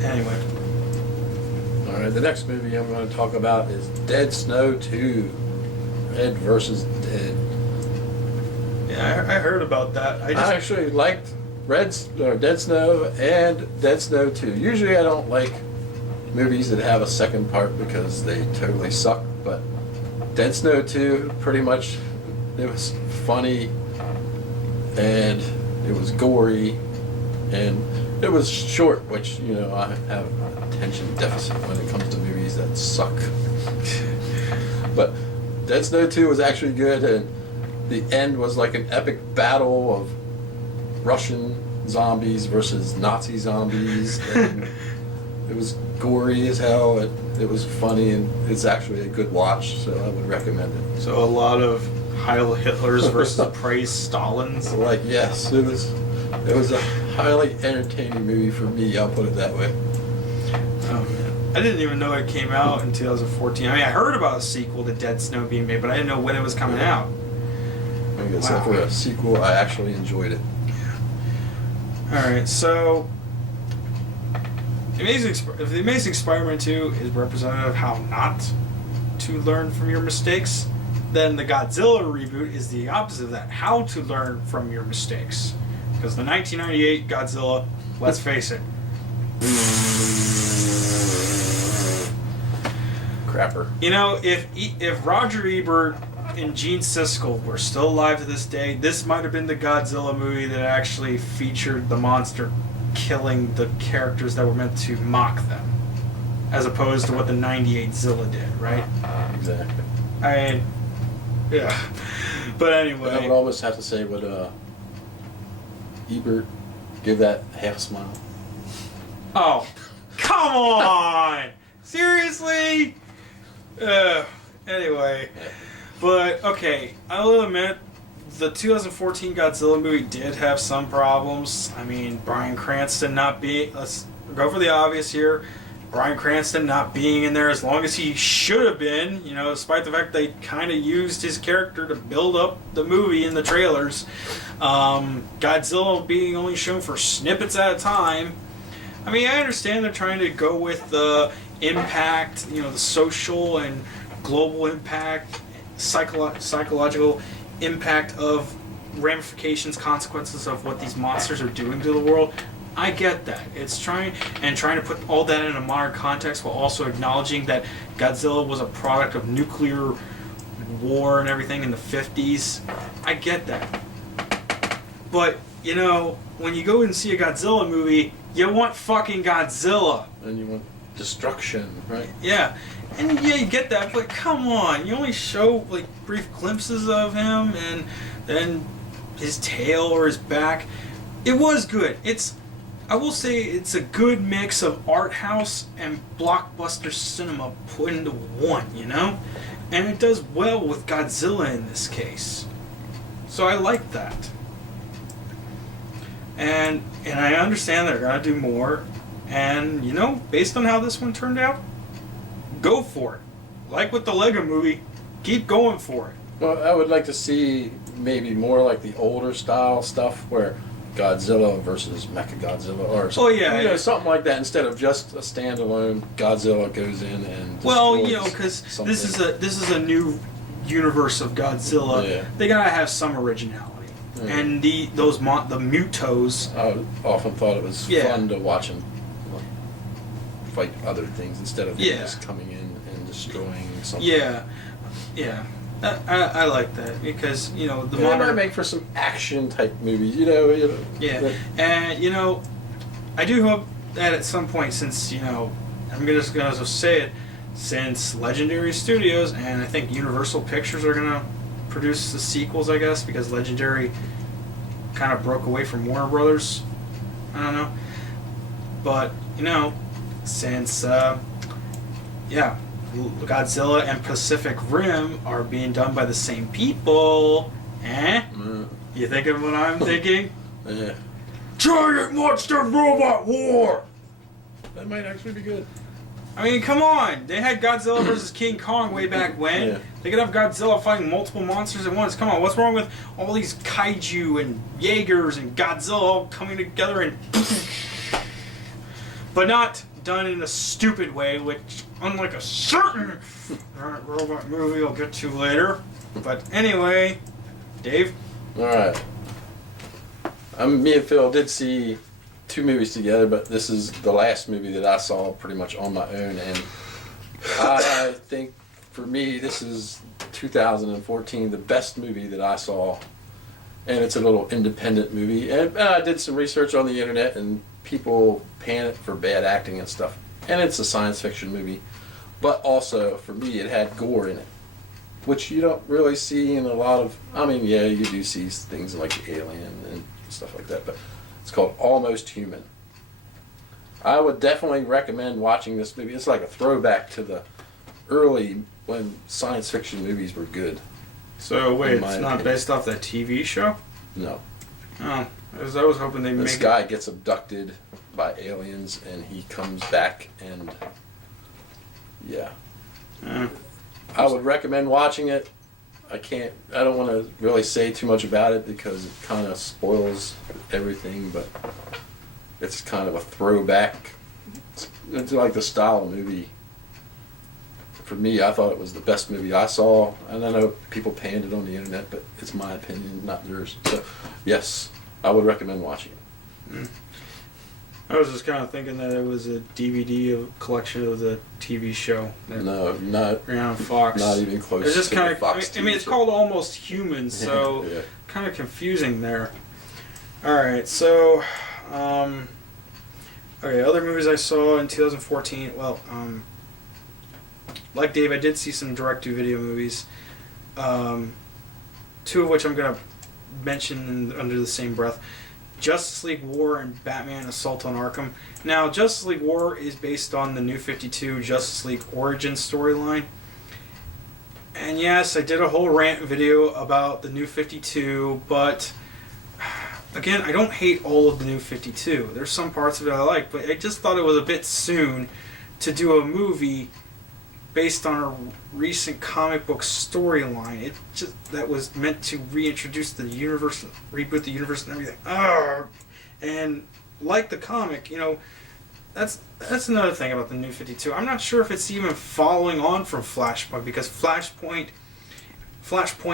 Anyway. Alright, the next movie I'm going to talk about is Dead Snow 2. Red versus Dead. Yeah, I heard about that. I actually liked Dead Snow and Dead Snow 2. Usually I don't like movies that have a second part because they totally suck, but Dead Snow 2, pretty much, it was funny and it was gory and it was short, which, you know, I have attention deficit when it comes to movies that suck. But Dead Snow 2 was actually good, and the end was like an epic battle of Russian zombies versus Nazi zombies. And it was gory as hell. It was funny, and it's actually a good watch, so I would recommend it. So a lot of Heil Hitlers versus praise Stalins. Like, yes, it was a highly entertaining movie for me, I'll put it that way. Oh man. I didn't even know it came out in 2014. I mean, I heard about a sequel to Dead Snow being made, but I didn't know when it was coming out. I guess for a sequel, I actually enjoyed it. Yeah. Alright, so if The Amazing Spider-Man 2 is representative of how not to learn from your mistakes, then the Godzilla reboot is the opposite of that. How to learn from your mistakes. Because the 1998 Godzilla, let's face it, Crapper. you know, if Roger Ebert and Gene Siskel were still alive to this day, this might have been the Godzilla movie that actually featured the monster killing the characters that were meant to mock them, as opposed to what the 98 Zilla did, right? Exactly. Yeah. But anyway. I would almost have to say, would Ebert give that half smile? Oh, come on! Seriously? Anyway. But, okay, I will admit, the 2014 Godzilla movie did have some problems. I mean, Bryan Cranston let's go for the obvious here. Bryan Cranston not being in there as long as he should have been, you know, despite the fact they kind of used his character to build up the movie in the trailers. Godzilla being only shown for snippets at a time. I mean, I understand they're trying to go with the impact, you know, the social and global impact, psychological impact of ramifications, consequences of what these monsters are doing to the world. I get that. It's trying to put all that in a modern context while also acknowledging that Godzilla was a product of nuclear war and everything in the 50s. I get that. But, you know, when you go and see a Godzilla movie, you want fucking Godzilla. And you want destruction, right? Yeah. And yeah, you get that, but come on. You only show, like, brief glimpses of him and then his tail or his back. It was good. I will say it's a good mix of art house and blockbuster cinema put into one, you know? And it does well with Godzilla in this case. So I like that. And I understand they're gonna do more. And, you know, based on how this one turned out, go for it. Like with the Lego movie, keep going for it. Well, I would like to see maybe more like the older style stuff where Godzilla versus Mechagodzilla or something. Oh, yeah. Something like that instead of just a standalone Godzilla goes in and well, you know, because this is a new universe of Godzilla. Yeah. They gotta have some originality. Yeah. And the Mutos. I often thought it was Yeah. fun to watch them fight other things instead of Yeah. just coming in and destroying something. Yeah, yeah. I like that because, you know, the modern... might make for some action type movies, you know. Yeah, and, you know, I do hope that at some point, since, you know, I'm just going to say it, since Legendary Studios and I think Universal Pictures are going to produce the sequels, I guess, because Legendary kind of broke away from Warner Brothers. I don't know. But, you know, since, Godzilla and Pacific Rim are being done by the same people, You thinking what I'm thinking? Yeah. Giant Monster Robot War! That might actually be good. I mean, come on! They had Godzilla vs. King Kong way back when. Yeah. They could have Godzilla fighting multiple monsters at once. Come on, what's wrong with all these kaiju and Jaegers and Godzilla all coming together and... But not done in a stupid way, which, unlike a certain robot movie I'll get to later. But anyway, Dave? Alright. Me and Phil did see 2 movies together, but this is the last movie that I saw pretty much on my own, and I think for me this is 2014 the best movie that I saw, and it's a little independent movie, and I did some research on the internet, and people pan it for bad acting and stuff, and it's a science fiction movie, but also for me it had gore in it, which you don't really see in a lot of, I mean, yeah, you do see things like Alien and stuff like that, but it's called Almost Human. I would definitely recommend watching this movie. It's like a throwback to the early, when science fiction movies were good. So wait, In my it's not opinion. based off that TV show? No. Oh, I was hoping they'd This make guy gets abducted by aliens and he comes back and, yeah. it. I would recommend watching it. I don't want to really say too much about it because it kind of spoils everything, but it's kind of a throwback. It's like the style of movie. For me, I thought it was the best movie I saw, and I know people panned it on the internet, but it's my opinion, not yours. So, yes, I would recommend watching it. I was just kind of thinking that it was a DVD collection of the TV show. No, not On Fox. not even close. It's just to kind the of. Fox I mean, TV it's show. called Almost Human, so Yeah. kind of confusing there. All right, so okay, other movies I saw in 2014. Well, like Dave, I did see some direct-to-video movies. 2 of which I'm gonna mention under the same breath. Justice League War and Batman Assault on Arkham. Now, Justice League War is based on the New 52 Justice League origin storyline. And yes, I did a whole rant video about the New 52, but again, I don't hate all of the New 52. There's some parts of it I like, but I just thought it was a bit soon to do a movie based on a recent comic book storyline. It just that was meant to reintroduce the universe, reboot the universe, and everything. And like the comic, that's another thing about the New 52. I'm not sure if it's even following on from Flashpoint, because Flashpoint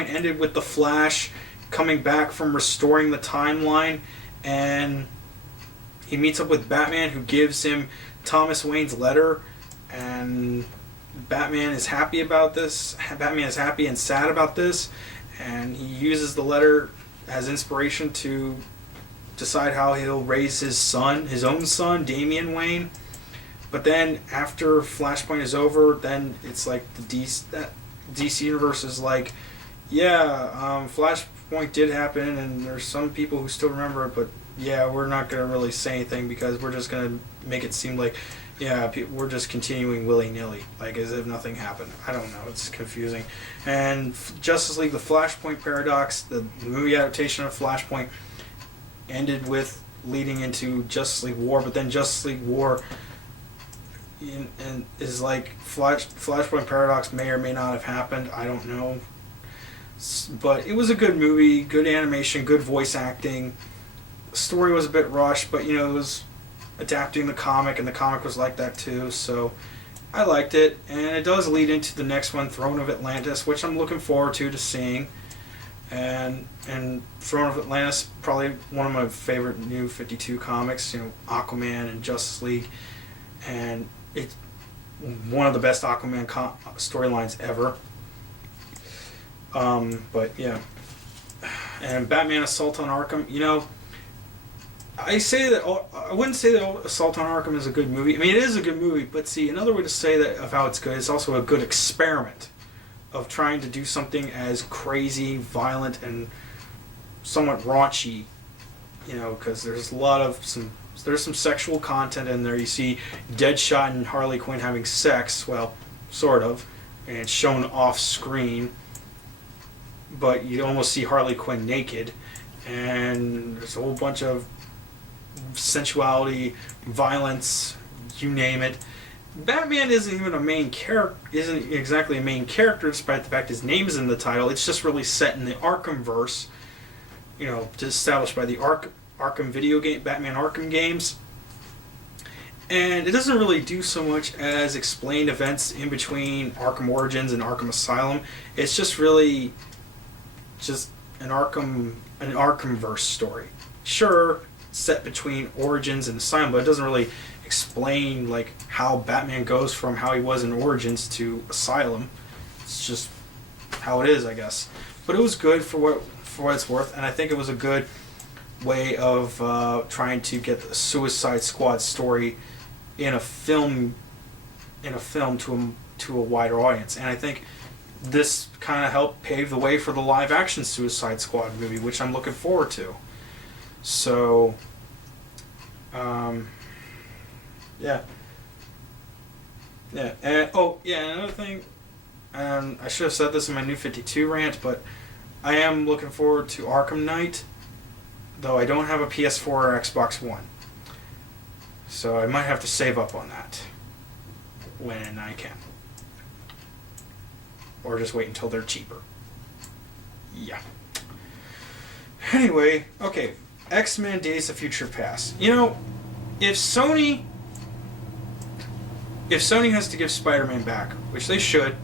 ended with the Flash coming back from restoring the timeline, and he meets up with Batman, who gives him Thomas Wayne's letter, and Batman is happy about this. Batman is happy and sad about this, and he uses the letter as inspiration to decide how he'll raise his son, his own son, Damian Wayne. But then after Flashpoint is over, then it's like the DC universe is like, yeah, Flashpoint did happen, and there's some people who still remember it, but yeah, we're not going to really say anything because we're just going to make it seem like, yeah, we're just continuing willy-nilly, like as if nothing happened. I don't know, it's confusing. And Justice League, the Flashpoint Paradox, the movie adaptation of Flashpoint, ended with leading into Justice League War, but then Justice League War is like Flashpoint Paradox may or may not have happened, I don't know. But it was a good movie, good animation, good voice acting. The story was a bit rushed, but it was adapting the comic, and the comic was like that too, so I liked it. And it does lead into the next one, Throne of Atlantis, which I'm looking forward to seeing. And Throne of Atlantis, probably one of my favorite New 52 comics, Aquaman and Justice League, and it's one of the best Aquaman storylines ever. But yeah, and Batman Assault on Arkham, I wouldn't say that Assault on Arkham is a good movie. I mean, it is a good movie, but see, another way to say that of how it's good, it's also a good experiment of trying to do something as crazy, violent, and somewhat raunchy, because there's some sexual content in there. You see Deadshot and Harley Quinn having sex, well, sort of, and it's shown off screen, but you almost see Harley Quinn naked, and there's a whole bunch of sensuality, violence, you name it. Batman isn't even a main character, isn't exactly a main character, despite the fact his name is in the title. It's just really set in the Arkhamverse, you know, established by the Arkham video game, Batman Arkham games. And it doesn't really do so much as explain events in between Arkham Origins and Arkham Asylum. It's just really just an Arkhamverse story. Sure, set between Origins and Asylum, but it doesn't really explain like how Batman goes from how he was in Origins to Asylum. It's just how it is, I guess. But it was good for what it's worth, and I think it was a good way of trying to get the Suicide Squad story in a film to a wider audience. And I think this kind of helped pave the way for the live action Suicide Squad movie, which I'm looking forward to. So yeah. And another thing, and I should have said this in my New 52 rant, but I am looking forward to Arkham Knight, though I don't have a PS4 or Xbox One. So I might have to save up on that when I can. Or just wait until they're cheaper. Yeah. Anyway, okay. X-Men Days of Future Past. You know, if Sony has to give Spider-Man back, which they should,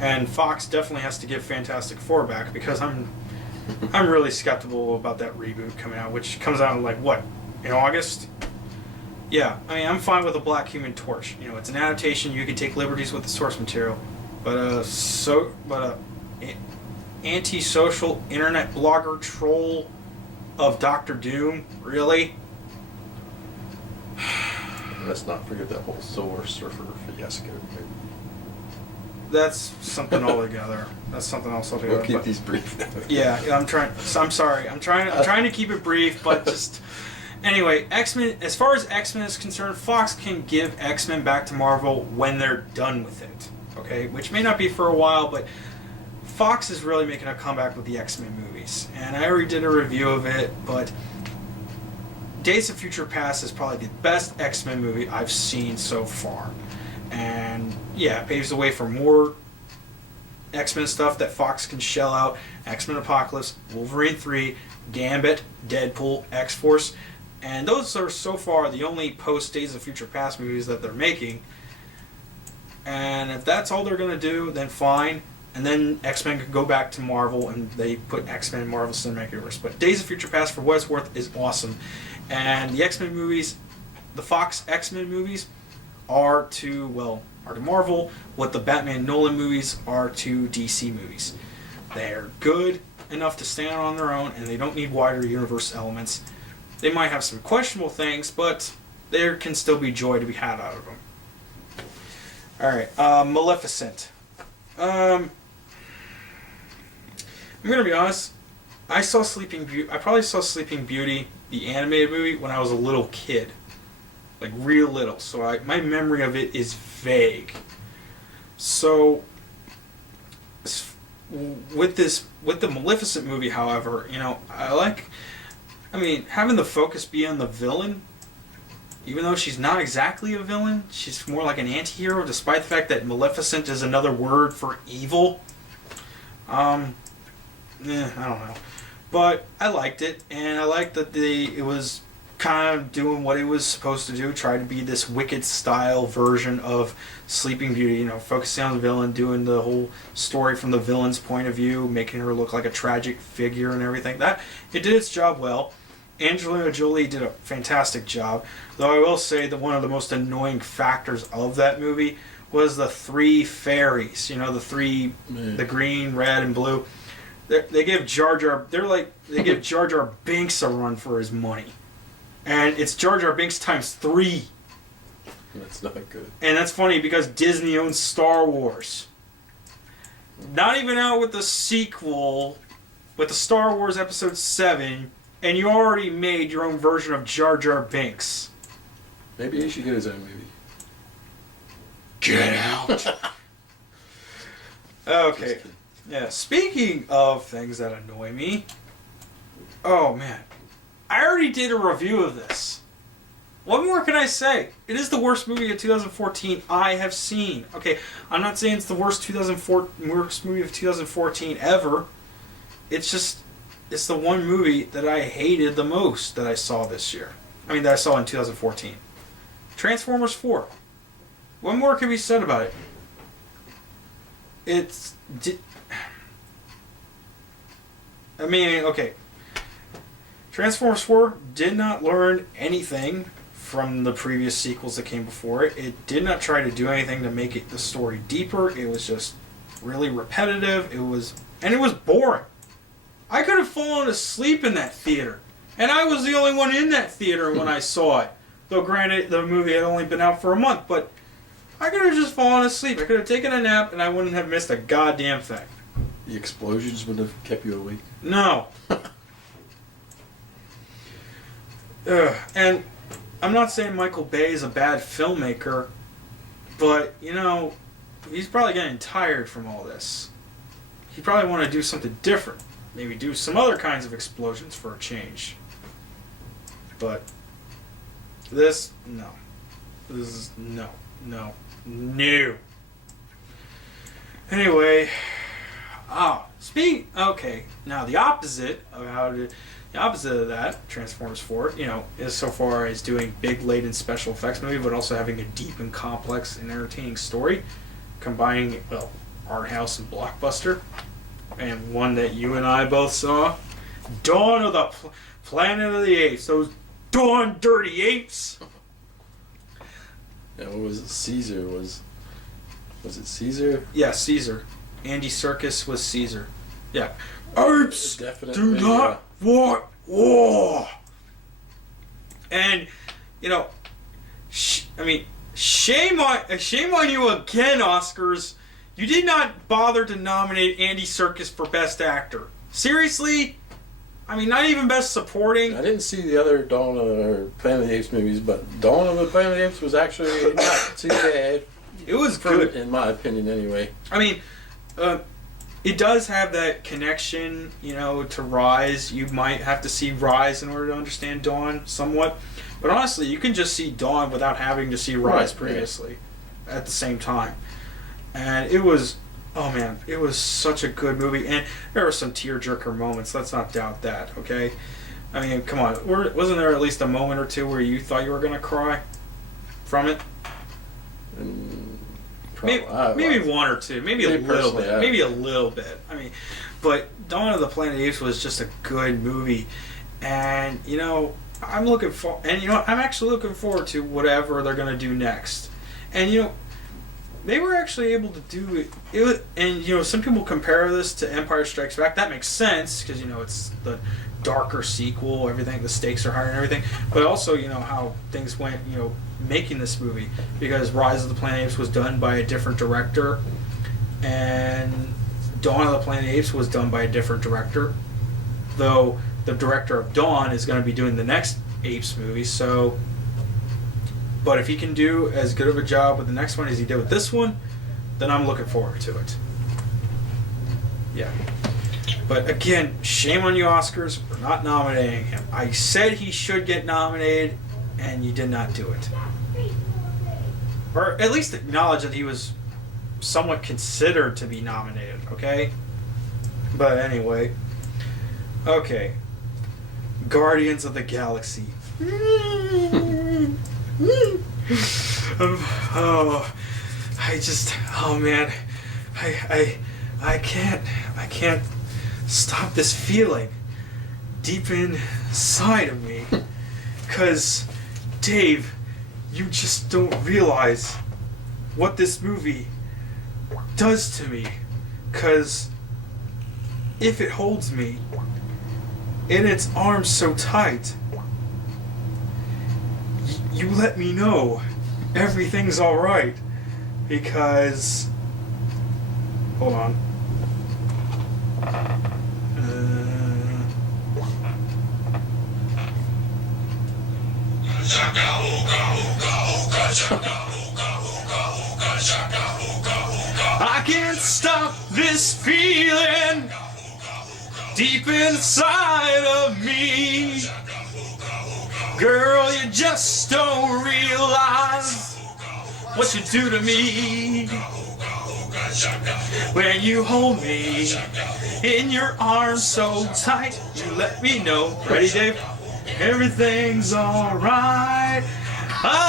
and Fox definitely has to give Fantastic Four back, because I'm really skeptical about that reboot coming out, which comes out in like what, in August? Yeah, I mean, I'm fine with a Black Human Torch. You know, it's an adaptation. You can take liberties with the source material, but antisocial internet blogger troll of Doctor Doom, really? Let's not forget that whole Silver Surfer fiasco. That's something altogether. That's something else altogether. We'll keep these brief now. Yeah, I'm trying. So I'm sorry. I'm trying to keep it brief, but just anyway. X-Men. As far as X-Men is concerned, Fox can give X-Men back to Marvel when they're done with it. Okay, which may not be for a while, but Fox is really making a comeback with the X-Men movies, and I already did a review of it, but Days of Future Past is probably the best X-Men movie I've seen so far. And yeah, it paves the way for more X-Men stuff that Fox can shell out. X-Men Apocalypse, Wolverine 3, Gambit, Deadpool, X-Force. And those are so far the only post-Days of Future Past movies that they're making. And if that's all they're going to do, then fine. And then X-Men could go back to Marvel and they put X-Men in Marvel Cinematic Universe. But Days of Future Past, for what it's worth, is awesome. And the X-Men movies, the Fox X-Men movies, are to Marvel what the Batman Nolan movies are to DC movies. They're good enough to stand on their own, and they don't need wider universe elements. They might have some questionable things, but there can still be joy to be had out of them. Alright, Maleficent. I'm gonna be honest, I probably saw Sleeping Beauty, the animated movie, when I was a little kid. Like, real little. So my memory of it is vague. So, with the Maleficent movie, however, you know, having the focus be on the villain, even though she's not exactly a villain, she's more like an anti-hero, despite the fact that Maleficent is another word for evil. I don't know. But I liked it, and I liked that it was kind of doing what it was supposed to do, try to be this Wicked-style version of Sleeping Beauty, you know, focusing on the villain, doing the whole story from the villain's point of view, making her look like a tragic figure and everything. It did its job well. Angelina Jolie did a fantastic job, though I will say that one of the most annoying factors of that movie was the three fairies, you know, the green, red, and blue. They give Jar Jar Binks a run for his money. And it's Jar Jar Binks times 3. That's not good. And that's funny because Disney owns Star Wars. Not even out with the sequel, with the Star Wars Episode 7, and you already made your own version of Jar Jar Binks. Maybe he should get his own movie. Get out! Okay. Yeah, speaking of things that annoy me, Oh man, I already did a review of this. What more can I say? It is the worst movie of 2014 I have seen. Okay, I'm not saying it's the worst movie of 2014 ever. It's just, it's the one movie that I hated the most that I saw this year. I mean, that I saw in 2014. Transformers 4. What more can be said about it? I mean, okay. Transformers 4 did not learn anything from the previous sequels that came before it. It did not try to do anything to make it the story deeper. It was just really repetitive. It was boring. I could have fallen asleep in that theater. And I was the only one in that theater when I saw it. Though granted, the movie had only been out for a month, but I could have just fallen asleep. I could have taken a nap and I wouldn't have missed a goddamn thing. The explosions would have kept you awake. No. And I'm not saying Michael Bay is a bad filmmaker, but, you know, he's probably getting tired from all this. He probably want to do something different. Maybe do some other kinds of explosions for a change. But this, no. This is, no. Anyway, okay, now the opposite of that, Transformers 4, you know, is so far as doing big, laden special effects movie, but also having a deep and complex and entertaining story, combining, well, art house and blockbuster, and one that you and I both saw, Dawn of the Planet of the Apes, those darn dirty apes. Yeah, what was it? Caesar was it Caesar? Yeah, Caesar. Andy Serkis was Caesar. Yeah. Apes Definitely, do not want war. And, you know, shame on you again, Oscars. You did not bother to nominate Andy Serkis for Best Actor. Seriously? I mean, not even Best Supporting. I didn't see the other Dawn of the Planet of the Apes movies, but Dawn of the Planet of the Apes was actually not too bad. It was good, in my opinion, anyway. I mean, it does have that connection, you know, to Rise. You might have to see Rise in order to understand Dawn somewhat, but honestly, you can just see Dawn without having to see Rise previously at the same time. And it was, oh man, it was such a good movie, and there were some tearjerker moments. Let's not doubt that, okay? I mean, come on, wasn't there at least a moment or two where you thought you were gonna cry from it? Maybe one or two, maybe a little bit, maybe a little bit. I mean, but Dawn of the Planet of the Apes was just a good movie, and you know, I'm actually looking forward to whatever they're gonna do next, and you know. They were actually able to do it. And you know, some people compare this to Empire Strikes Back. That makes sense because you know it's the darker sequel. Everything, the stakes are higher and everything. But also, you know how things went. You know, making this movie because Rise of the Planet of the Apes was done by a different director, and Dawn of the Planet of the Apes was done by a different director. Though the director of Dawn is going to be doing the next Apes movie, so. But if he can do as good of a job with the next one as he did with this one, then I'm looking forward to it. Yeah. But again, shame on you, Oscars, for not nominating him. I said he should get nominated, and you did not do it. Or at least acknowledge that he was somewhat considered to be nominated, okay? But anyway. Okay. Guardians of the Galaxy. I can't stop this feeling deep inside of me, cause Dave, you just don't realize what this movie does to me, cause if it holds me in its arms so tight, you let me know everything's alright, because hold on. I can't stop this feeling. deep inside of me. Girl, you just don't realize what you do to me. When you hold me in your arms so tight, you let me know, ready Dave, everything's alright. I'm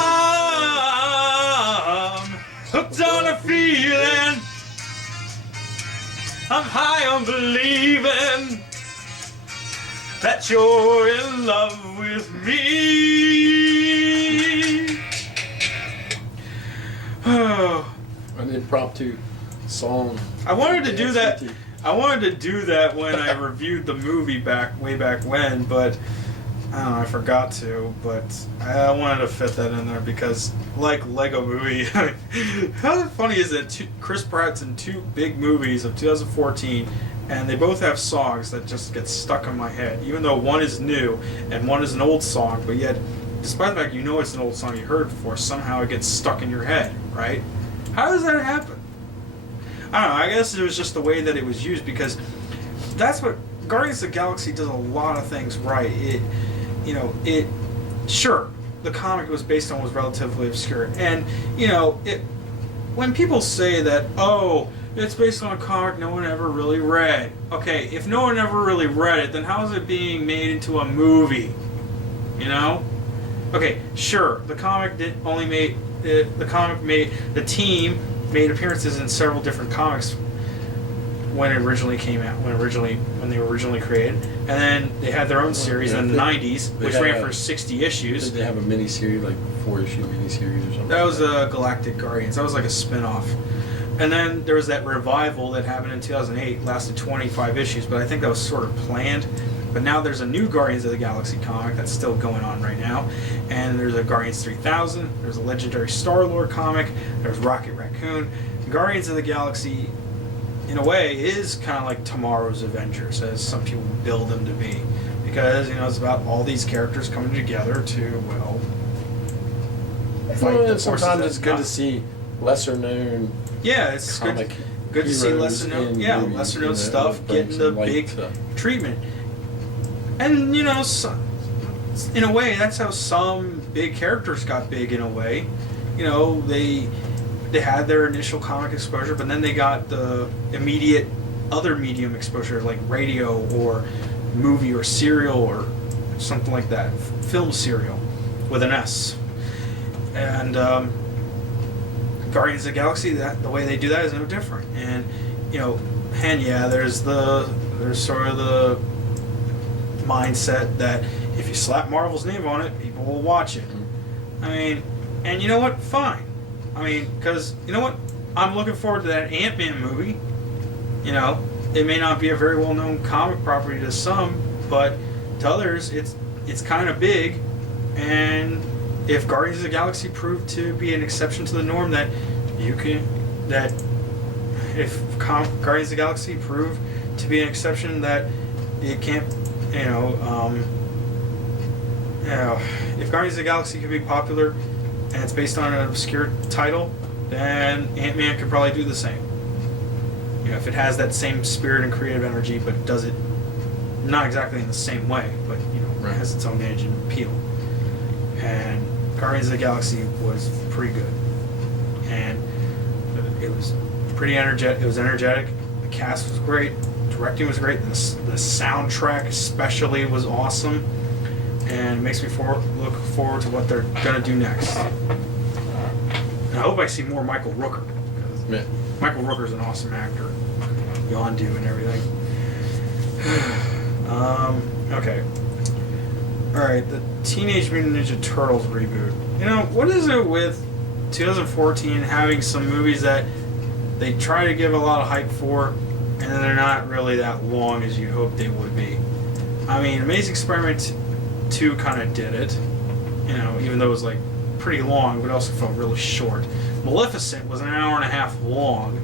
hooked on a feeling, I'm high on believing that you're in love with me. Oh. An impromptu song. I wanted to do that. I wanted to do that when I reviewed the movie way back when, but I don't know, I forgot to. But I wanted to fit that in there because, like Lego Movie, how funny is it? Chris Pratt's in two big movies of 2014, and they both have songs that just get stuck in my head. Even though one is new and one is an old song, but yet, despite the fact you know it's an old song you heard before, somehow it gets stuck in your head, right? How does that happen? I don't know, I guess it was just the way that it was used, because that's what Guardians of the Galaxy does a lot of things right. Sure, the comic was based on was relatively obscure, and when people say that, oh, it's based on a comic no one ever really read. Okay, if no one ever really read it, then how is it being made into a movie? Okay, sure, the team made appearances in several different comics when it originally came out, when they were originally created, and then they had their own series in the 90s, which ran for 60 issues. Did they have a miniseries, like 4-issue miniseries or something? That was Galactic Guardians. That was like a spin-off. And then there was that revival that happened in 2008, lasted 25 issues, but I think that was sort of planned. But now there's a new Guardians of the Galaxy comic that's still going on right now. And there's a Guardians 3000, there's a Legendary Star-Lord comic, there's Rocket Raccoon. Guardians of the Galaxy, in a way, is kind of like tomorrow's Avengers, as some people build them to be. Because, it's about all these characters coming together to, fight the forces. Sometimes it's good to see lesser known it's comic good to see lesser known stuff getting the big treatment. And in a way, that's how some big characters got big. In a way, they had their initial comic exposure, but then they got the immediate other medium exposure, like radio or movie or serial or something like that, film serial with an S. And Guardians of the Galaxy, the way they do that is no different. And there's sort of the mindset that if you slap Marvel's name on it, people will watch it. And you know what? Fine. Because you know what? I'm looking forward to that Ant-Man movie. It may not be a very well-known comic property to some, but to others, it's kind of big. And if Guardians of the Galaxy proved to be an exception to the norm, if Guardians of the Galaxy proved to be an exception that it can't. If Guardians of the Galaxy could be popular and it's based on an obscure title, then Ant-Man could probably do the same. If it has that same spirit and creative energy, but does it not exactly in the same way, but it has its own edge and appeal. And Guardians of the Galaxy was pretty good, and it was pretty energetic. It was energetic. The cast was great. Directing was great. The soundtrack especially was awesome, and it makes me look forward to what they're gonna do next. And I hope I see more Michael Rooker. Michael Rooker's an awesome actor. Yondu and everything. Okay. Alright, the Teenage Mutant Ninja Turtles reboot. What is it with 2014 having some movies that they try to give a lot of hype for, and then they're not really that long as you'd hope they would be? Amazing Spider-Man 2 kind of did it, even though it was like pretty long, but it also felt really short. Maleficent was an hour and a half long.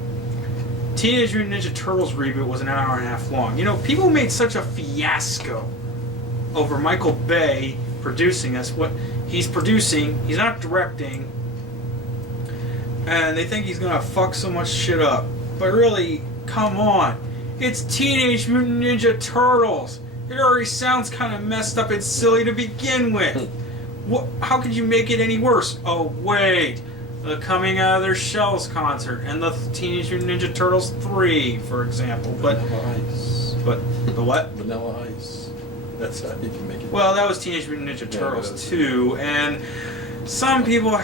Teenage Mutant Ninja Turtles reboot was an hour and a half long. People made such a fiasco over Michael Bay producing this. What he's producing, he's not directing, and they think he's gonna fuck so much shit up. But really, come on. It's Teenage Mutant Ninja Turtles. It already sounds kind of messed up and silly to begin with. What? How could you make it any worse? Oh, wait. The Coming Out of Their Shells concert and the Teenage Mutant Ninja Turtles 3, for example. Vanilla Ice. But the what? Vanilla Ice. That's how you can make it. Well, that was Teenage Mutant Ninja Turtles 2, and some people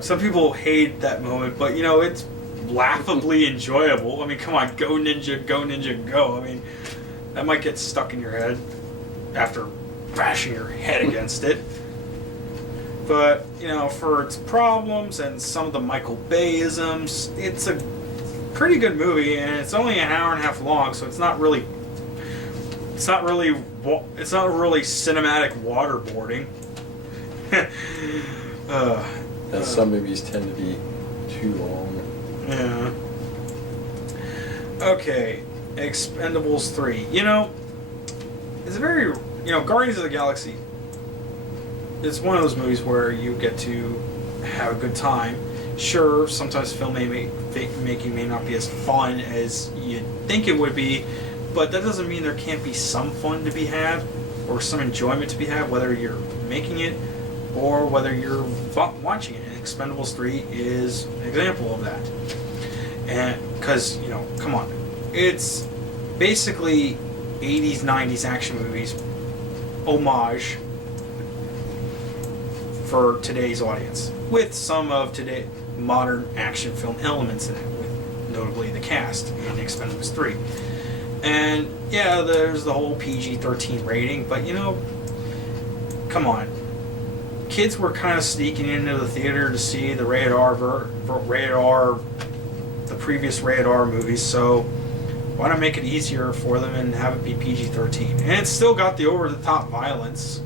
some people hate that moment, but you know, it's laughably enjoyable. I mean, come on, go Ninja, go Ninja, go. I mean, that might get stuck in your head after bashing your head against it. But, you know, for its problems and some of the Michael Bay-isms, it's a pretty good movie, and it's only an hour and a half long, so it's not really cinematic waterboarding. And some movies tend to be too long. Yeah. Okay, Expendables 3. You know, it's a very, you know, Guardians of the Galaxy. It's one of those movies where you get to have a good time. Sure, sometimes filmmaking may not be as fun as you'd think it would be, but that doesn't mean there can't be some fun to be had or some enjoyment to be had, whether you're making it or whether you're watching it. And Expendables 3 is an example of that. And because, you know, come on, it's basically 80s, 90s action movies homage for today's audience, with some of today modern action film elements in it, with notably the cast in Expendables 3. And yeah, there's the whole PG-13 rating, but you know, come on. Kids were kind of sneaking into the theater to see the the previous rated R movies, so why not make it easier for them and have it be PG-13? And it's still got the over-the-top violence,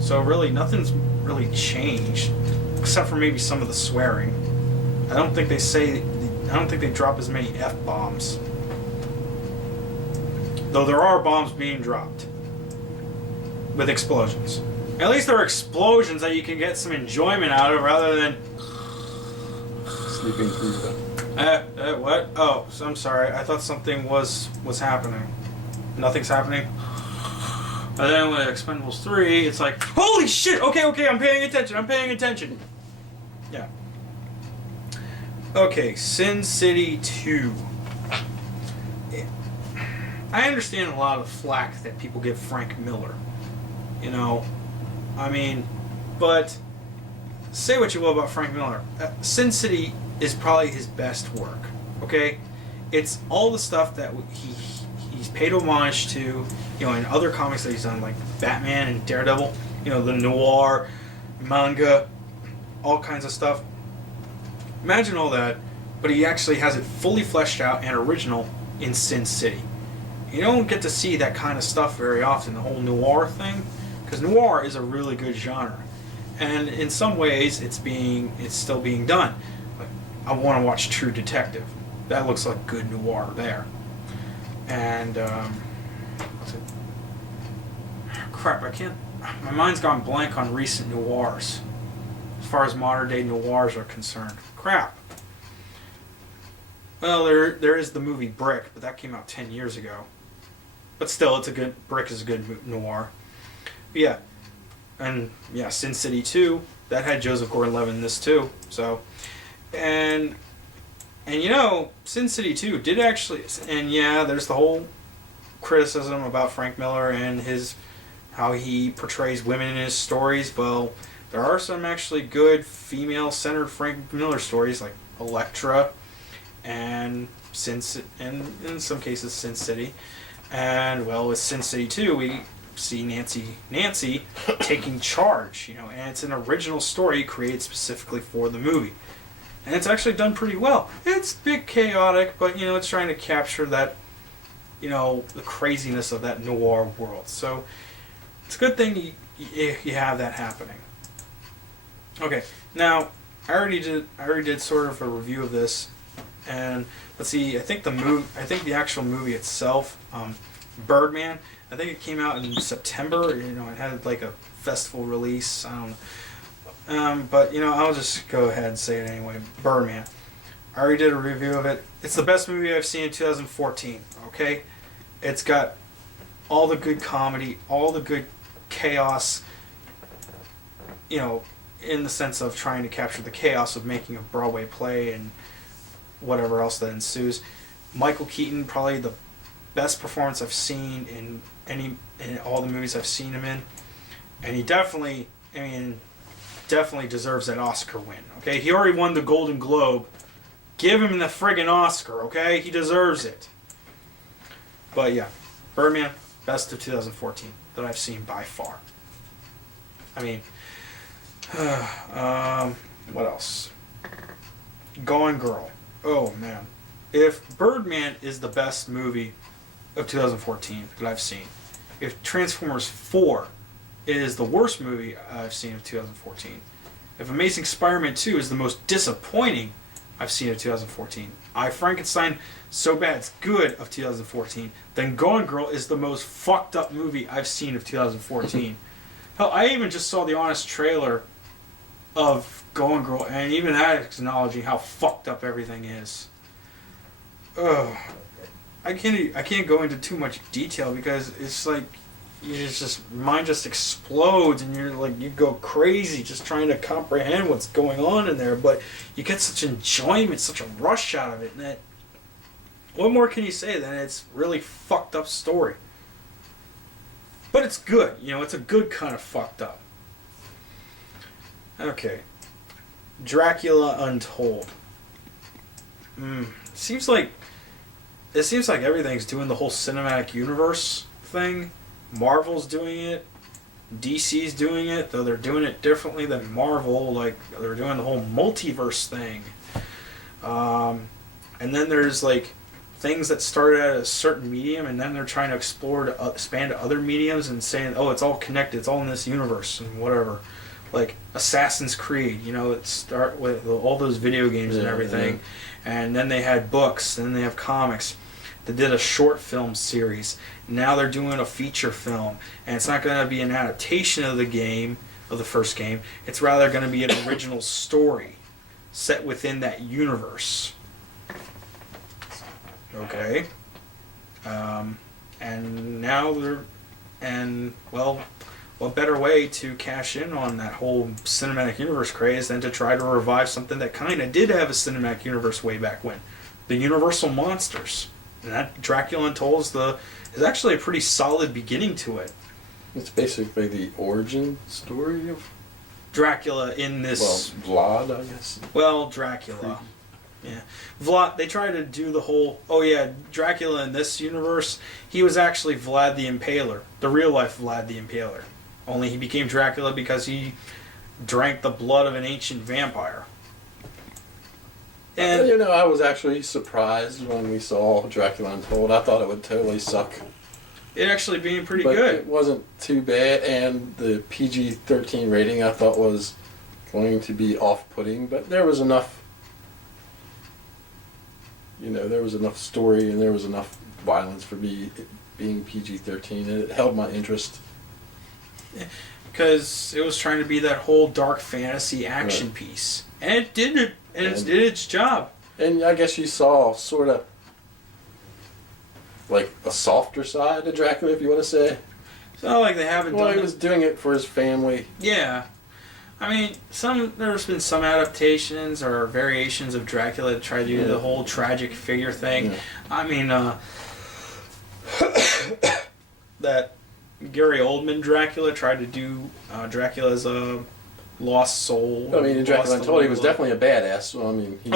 so really nothing's really changed, except for maybe some of the swearing. I don't think they drop as many F-bombs. Though there are bombs being dropped. With explosions. At least there are explosions that you can get some enjoyment out of rather than... Sleeping through them. What? Oh, so I'm sorry. I thought something was happening. Nothing's happening? And then with Expendables 3, it's like, holy shit! Okay, I'm paying attention. Yeah. Okay, Sin City 2. I understand a lot of the flack that people give Frank Miller. You know, I mean, but say what you will about Frank Miller. Sin City is probably his best work, okay? It's all the stuff that he's paid homage to, you know, in other comics that he's done, like Batman and Daredevil, you know, the noir, manga, all kinds of stuff. Imagine all that, but he actually has it fully fleshed out and original in Sin City. You don't get to see that kind of stuff very often, the whole noir thing, because noir is a really good genre, and in some ways it's still being done. Like, I want to watch True Detective. That looks like good noir there. And crap, my mind's gone blank on recent noirs, as far as modern day noirs are concerned. Crap. Well, there is the movie Brick, but that came out 10 years ago. But still, Brick is a good noir. But yeah, and yeah, Sin City 2, that had Joseph Gordon-Levitt in this too. So, and you know, Sin City 2 did actually, and yeah, there's the whole criticism about Frank Miller and how he portrays women in his stories. Well, there are some actually good female-centered Frank Miller stories, like Elektra, and in some cases Sin City. And well, with Sin City 2, we see Nancy taking charge, you know, and it's an original story created specifically for the movie. And it's actually done pretty well. It's a bit chaotic, but you know, it's trying to capture that, you know, the craziness of that noir world. So it's a good thing you have that happening. Okay, now I already did sort of a review of this. And let's see, I think the actual movie itself, Birdman, I think it came out in September. You know, it had like a festival release. I don't know, but you know, I'll just go ahead and say it anyway. Birdman. I already did a review of it. It's the best movie I've seen in 2014. Okay, it's got all the good comedy, all the good chaos. You know, in the sense of trying to capture the chaos of making a Broadway play and whatever else that ensues. Michael Keaton, probably the best performance I've seen in all the movies I've seen him in, and he definitely deserves that Oscar win. Okay, he already won the Golden Globe. Give him the friggin' Oscar. Okay, he deserves it. But yeah, Birdman, best of 2014 that I've seen by far. I mean, what else? Gone Girl. Oh man, if Birdman is the best movie of 2014 that I've seen, if Transformers 4 is the worst movie I've seen of 2014, if Amazing Spider-Man 2 is the most disappointing I've seen of 2014, I Frankenstein So Bad It's Good of 2014, then Gone Girl is the most fucked up movie I've seen of 2014. Hell, I even just saw the honest trailer of Gone Girl, and even that acknowledging how fucked up everything is. Ugh. I can't go into too much detail because it's like mind just explodes and you're like you go crazy just trying to comprehend what's going on in there, but you get such enjoyment, such a rush out of it, and that what more can you say than it's really fucked up story? But it's good, it's a good kind of fucked up. Okay. Dracula Untold. It seems like everything's doing the whole cinematic universe thing. Marvel's doing it. DC's doing it, though they're doing it differently than Marvel. Like, they're doing the whole multiverse thing. And then there's, like, things that started at a certain medium, and then they're trying to expand to other mediums and saying, oh, it's all connected, it's all in this universe, and whatever. Like, Assassin's Creed, it start with all those video games and everything. Yeah. And then they had books, and then they have comics. They did a short film series. Now they're doing a feature film. And it's not going to be an adaptation of the first game. It's rather going to be an original story set within that universe. Okay. And now what better way to cash in on that whole cinematic universe craze than to try to revive something that kind of did have a cinematic universe way back when? The Universal Monsters. And that Dracula Untold is actually a pretty solid beginning to it. It's basically the origin story of Dracula in this... Well, Vlad, I guess. Well, Dracula. Yeah. Vlad, they try to do the whole... Oh yeah, Dracula in this universe, he was actually Vlad the Impaler. The real life Vlad the Impaler. Only he became Dracula because he drank the blood of an ancient vampire. And I was actually surprised when we saw Dracula Untold. I thought it would totally suck. It actually being pretty but good. It wasn't too bad, and the PG-13 rating I thought was going to be off-putting, but there was enough. There was enough story and there was enough violence for me being PG-13, and it held my interest. Because it was trying to be that whole dark fantasy action piece. And it did it. And it did its job. And I guess you saw sort of like a softer side of Dracula, if you want to say. It's not like they haven't done it. Well, he was doing it for his family. Yeah. I mean, there's been some adaptations or variations of Dracula that try to do the whole tragic figure thing. Yeah. I mean, that Gary Oldman Dracula tried to do Dracula as a lost soul. I mean, in Dracula Untold, he was definitely a badass. So, I mean, he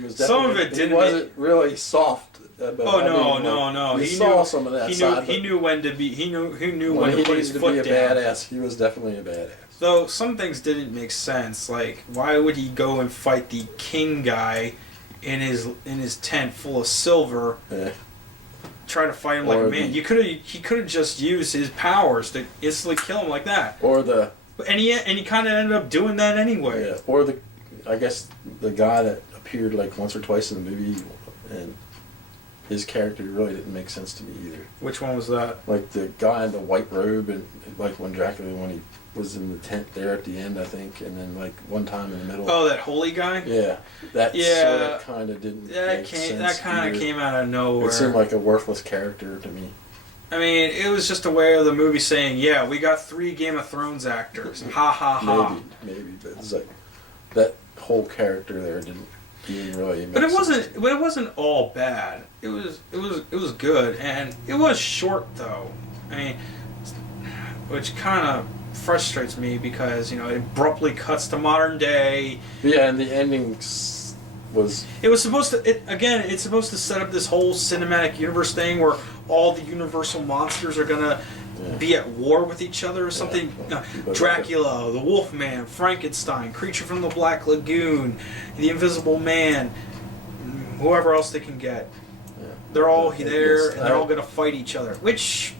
was some of it didn't. He wasn't really soft. No. He saw some of that side. He knew when to be. He knew when to put his foot down. When he needed to be a badass, he was definitely a badass. Though some things didn't make sense. Like, why would he go and fight the king guy in his tent full of silver? Yeah. Try to fight him like a man. He could have just used his powers to instantly kill him like that. And he kind of ended up doing that anyway. Yeah. Or I guess the guy that appeared like once or twice in the movie, and his character really didn't make sense to me either. Which one was that? Like the guy in the white robe, and like when Dracula, when he was in the tent there at the end, I think, and then like one time in the middle. Oh, that holy guy. Yeah, that sort of kind of didn't. That make came. sense That kind of either. came out of nowhere. It seemed like a worthless character to me. I mean, it was just a way of the movie saying, "Yeah, we got 3 Game of Thrones actors." Ha ha ha. Maybe, but it's like that whole character there didn't even really. Make But it sense. wasn't. But it wasn't all bad. It was good, and it was short though. I mean, which kind of frustrates me because it abruptly cuts to modern day. Yeah, and the ending was. It was supposed to. It's supposed to set up this whole cinematic universe thing where all the Universal monsters are gonna be at war with each other or something. Dracula, the Wolfman, Frankenstein, Creature from the Black Lagoon, the Invisible Man, whoever else they can get. Yeah. They're all there, Yes, and they're all gonna fight each other, which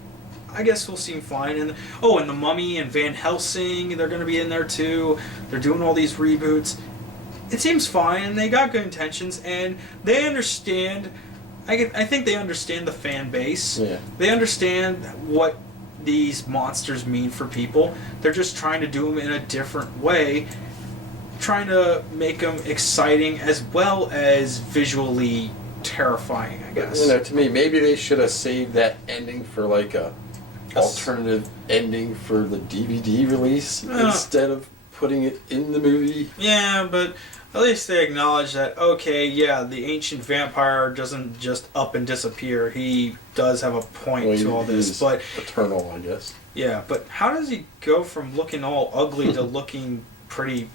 I guess will seem fine. And and the Mummy and Van Helsing, they're gonna be in there too. They're doing all these reboots. It seems fine, and they got good intentions, and they understand. I think they understand the fan base. Yeah. They understand what these monsters mean for people. They're just trying to do them in a different way, trying to make them exciting as well as visually terrifying, I guess. To me, maybe they should have saved that ending for like a alternative ending for the DVD release instead of putting it in the movie. Yeah, but at least they acknowledge that, okay, yeah, the ancient vampire doesn't just up and disappear. He does have a point to all this, but eternal, I guess. Yeah, but how does he go from looking all ugly to looking pretty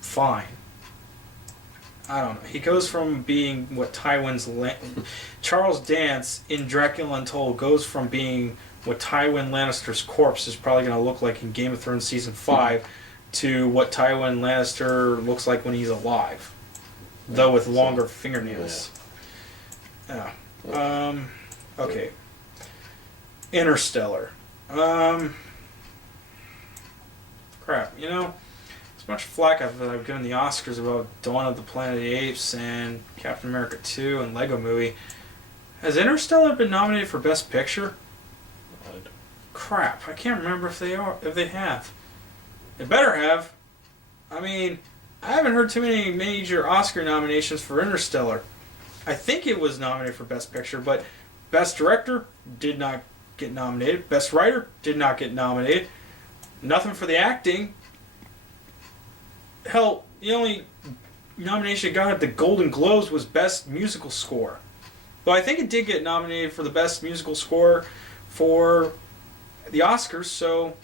fine? I don't know. He goes from being what Charles Dance in Dracula Untold goes from being what Tywin Lannister's corpse is probably going to look like in Game of Thrones season 5 to what Tywin Lannister looks like when he's alive, though with longer fingernails. Yeah. Okay. Interstellar. Crap. As much flack I've given the Oscars about Dawn of the Planet of the Apes and Captain America 2 and Lego Movie, has Interstellar been nominated for Best Picture? Crap. I can't remember if they have. They better have. I mean, I haven't heard too many major Oscar nominations for Interstellar. I think it was nominated for Best Picture, but Best Director did not get nominated. Best Writer did not get nominated. Nothing for the acting. Hell, the only nomination it got at the Golden Globes was Best Musical Score. Though I think it did get nominated for the Best Musical Score for the Oscars, so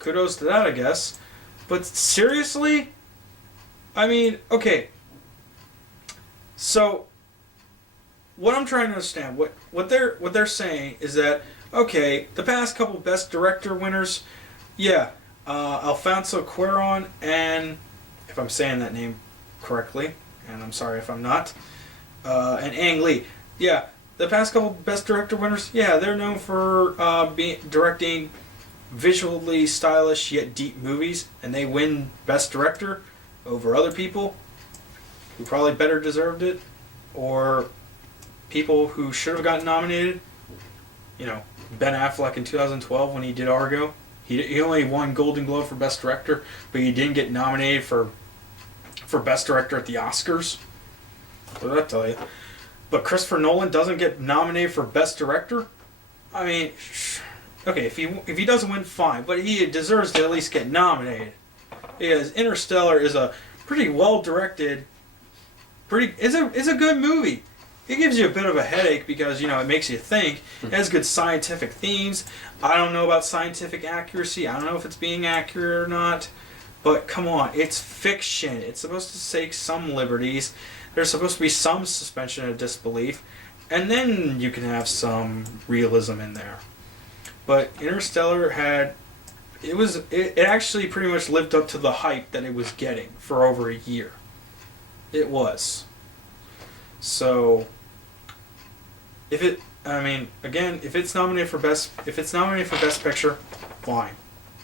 kudos to that, I guess. But seriously? I mean, okay. So what I'm trying to understand, what they're saying is that, okay, the past couple Best Director winners, Alfonso Cuarón and, if I'm saying that name correctly, and I'm sorry if I'm not, and Ang Lee. Yeah, the past couple Best Director winners, they're known for directing visually stylish yet deep movies, and they win Best Director over other people who probably better deserved it, or people who should have gotten nominated. Ben Affleck in 2012 when he did Argo, he only won Golden Globe for Best Director, but he didn't get nominated for Best Director at the Oscars. What did that tell you? But Christopher Nolan doesn't get nominated for Best Director? I mean, okay, if he doesn't win, fine, but he deserves to at least get nominated. Because Interstellar is a pretty well-directed, it's a good movie. It gives you a bit of a headache because, it makes you think. It has good scientific themes. I don't know about scientific accuracy. I don't know if it's being accurate or not. But come on, it's fiction. It's supposed to take some liberties. There's supposed to be some suspension of disbelief. And then you can have some realism in there. But Interstellar it actually pretty much lived up to the hype that it was getting for over a year. It was. So, if it's nominated for Best Picture, fine.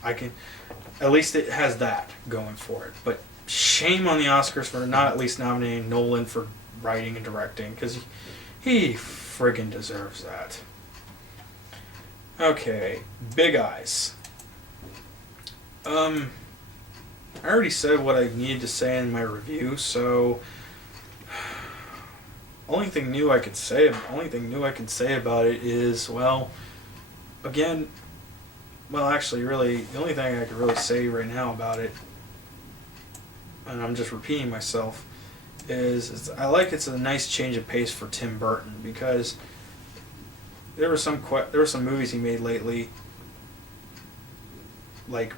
At least it has that going for it. But shame on the Oscars for not at least nominating Nolan for writing and directing, because he friggin' deserves that. Okay, Big Eyes. I already said what I needed to say in my review, so only thing new I could say about it is, well, again, well, actually, really, the only thing I could really say right now about it, and I'm just repeating myself, is I like it's a nice change of pace for Tim Burton, because there were some movies he made lately, like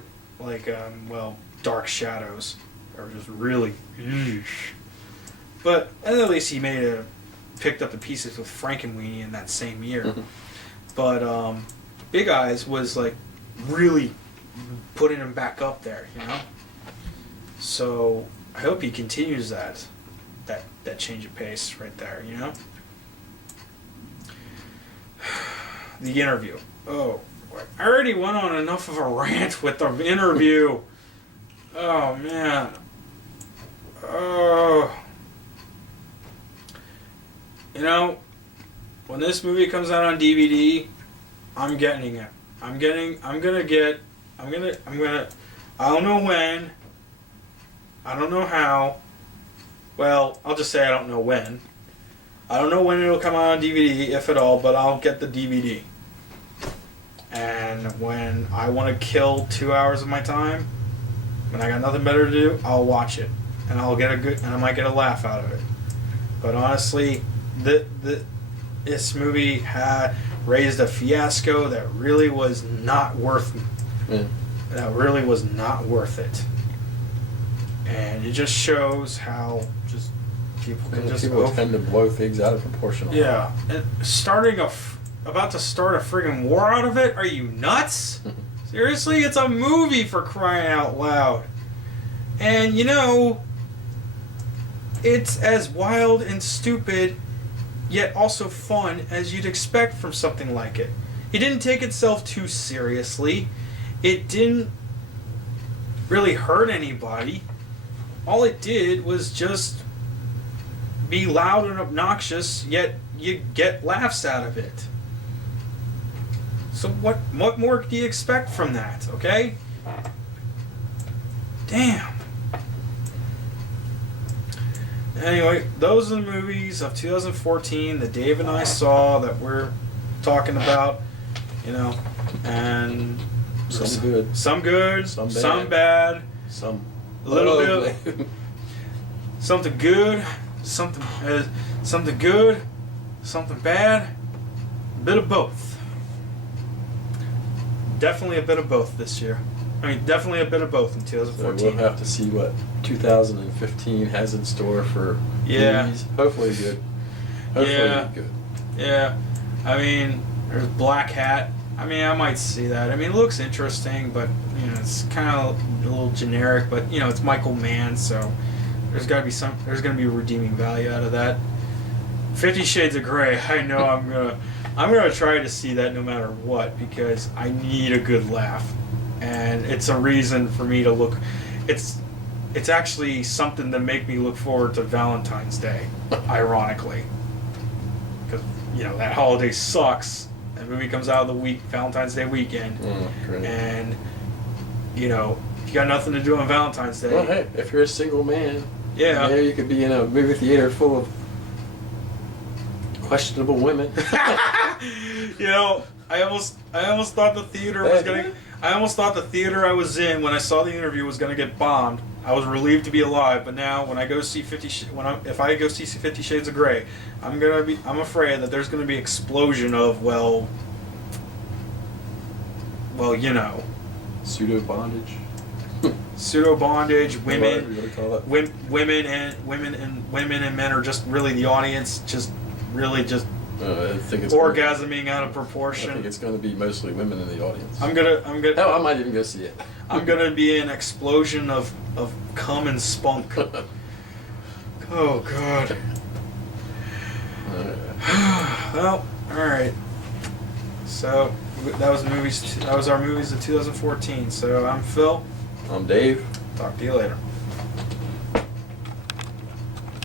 Dark Shadows, are just really, but at least he picked up the pieces with Frankenweenie in that same year. Mm-hmm. But Big Eyes was like really putting him back up there, you know. So I hope he continues that change of pace right there, you know. The Interview. Oh, I already went on enough of a rant with the Interview. Oh man. Oh. You know, when this movie comes out on DVD, I'm getting it. I don't know when. I don't know how. Well, I'll just say I don't know when. I don't know when it'll come out on DVD, if at all, but I'll get the DVD. And when I want to kill 2 hours of my time, when I got nothing better to do, I'll watch it. And I might get a laugh out of it. But honestly, this movie had raised a fiasco that really was not worth it. That really was not worth it. And it just shows how just people can just tend to blow things out of proportion. Yeah, and about to start a friggin' war out of it? Are you nuts? Seriously, it's a movie, for crying out loud. And you know, it's as wild and stupid, yet also fun as you'd expect from something like it. It didn't take itself too seriously. It didn't really hurt anybody. All it did was just be loud and obnoxious, yet you get laughs out of it. So what more do you expect from that, okay? Damn. Anyway, those are the movies of 2014 that Dave and I saw that we're talking about, you know, and some good, some bad, some a little bit, something good, something good, something bad, a bit of both. Definitely a bit of both this year. I mean, definitely a bit of both in 2014. So we'll have to see what 2015 has in store for movies. Hopefully good. Good. Yeah. I mean, there's Black Hat. I mean, I might see that. I mean, it looks interesting, but you know, it's kind of a little generic. But you know, it's Michael Mann, so there's got to be redeeming value out of that. 50 Shades of Grey. I know I'm gonna try to see that no matter what, because I need a good laugh, and it's a reason for me to look. It's actually something to make me look forward to Valentine's Day, ironically, because you know that holiday sucks. That movie comes out of the Valentine's Day weekend, and you know if you got nothing to do on Valentine's Day. Well, hey, if you're a single man, yeah, you could be in a movie theater full of questionable women. You know, I almost thought the theater was gonna. I almost thought the theater I was in when I saw the Interview was gonna get bombed. I was relieved to be alive, but now when I go see if I go see 50 Shades of Grey, I'm afraid that there's gonna be explosion of well, you know, pseudo bondage, women and men are just really the audience, just I think it's orgasming out of proportion. I think it's going to be mostly women in the audience. I'm gonna. Hell, I might even go see it. I'm gonna be an explosion of cum and spunk. Oh God. Well, all right. So that was movies. That was our movies of 2014. So I'm Phil. I'm Dave. Talk to you later.